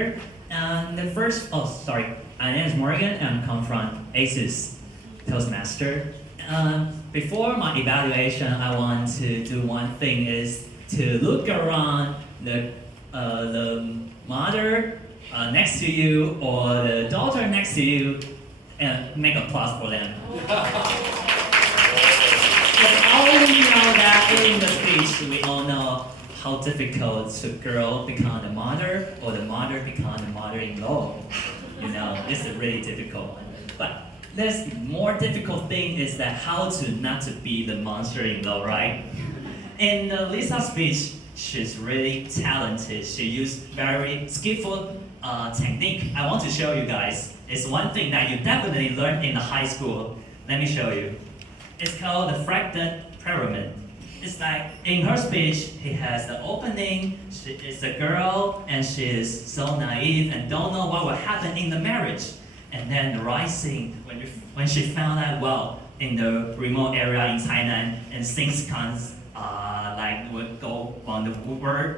here. And the first, oh sorry, my name is Morgan and I come from ASUS Toastmaster. Before my evaluation, I want to do one thing is to look around the mother next to you or the daughter next to you and make applause for them. Because all we know that in the speech, we all know how difficult it's a girl become the mother or the mother become the mother-in-law. You know, it's really difficult. But there's more difficult thing is that how to not to be the monster-in-law, right? In Lisa's speech, she's really talented. She used very skillful technique. I want to show you guys. It's one thing that you definitely learned in the high school. Let me show you. It's called the fractal pyramid. It's like in her speech, he has the opening. She is a girl and she is so naive and don't know what will happen in the marriage. And then the rising when she found out, well, in the remote area in Thailand and things comes would go on the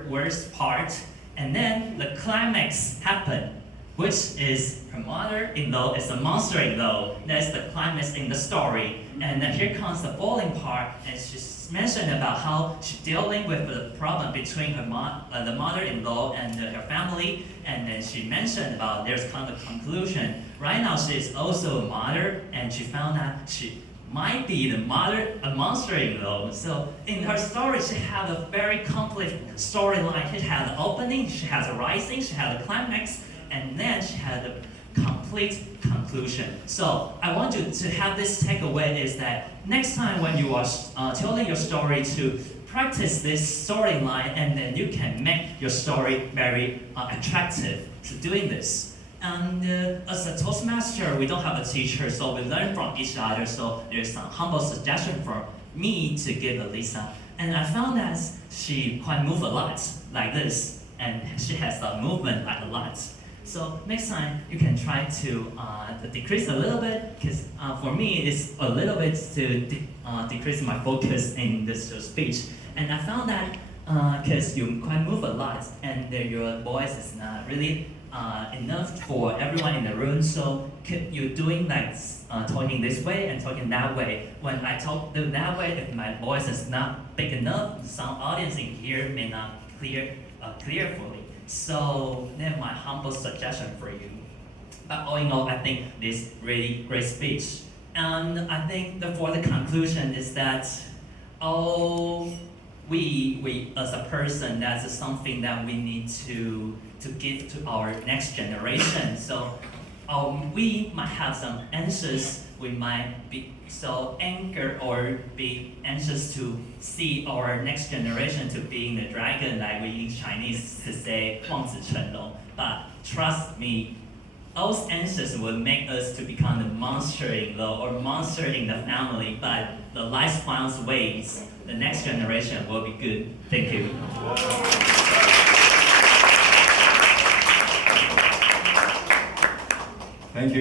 worst part. And then the climax happened, which is her mother-in-law is a monster-in-law. That's the climax in the story. And then here comes the falling part, and she's mentioned about how she's dealing with the problem between her the mother-in-law and her family. And then she mentioned about there's kind of conclusion. Right now she is also a mother, and she found out she might be the mother, a monster-in-law. So in her story, she had a very complex storyline. She had the opening, she has a rising, she had a climax, and then she had a complete conclusion. So I want you to have this takeaway is that next time when you are telling your story to practice this storyline, and then you can make your story very attractive to doing this. And as a Toastmaster, we don't have a teacher, so we learn from each other. So there's some humble suggestion for me to give Lisa. And I found that she quite move a lot, like this. And she has a movement like a lot. So next time, you can try to decrease a little bit, because for me, it's a little bit to decrease my focus in this speech. And I found that because you quite move a lot, and your voice is not really enough for everyone in the room, so you're doing like talking this way and talking that way. When I talk that way, if my voice is not big enough, some audience in here may not clear fully. So that's my humble suggestion for you. But all in all, I think this really great speech. And I think for the conclusion is that we as a person, that's something that we need to give to our next generation. So we might have some answers. We might be so angered or be anxious to see our next generation to being the dragon, like we in Chinese to say 望子成龙. But trust me, those answers will make us to become the monster-in-law or monster in the family. But the life finds ways. The next generation will be good. Thank you. Thank you.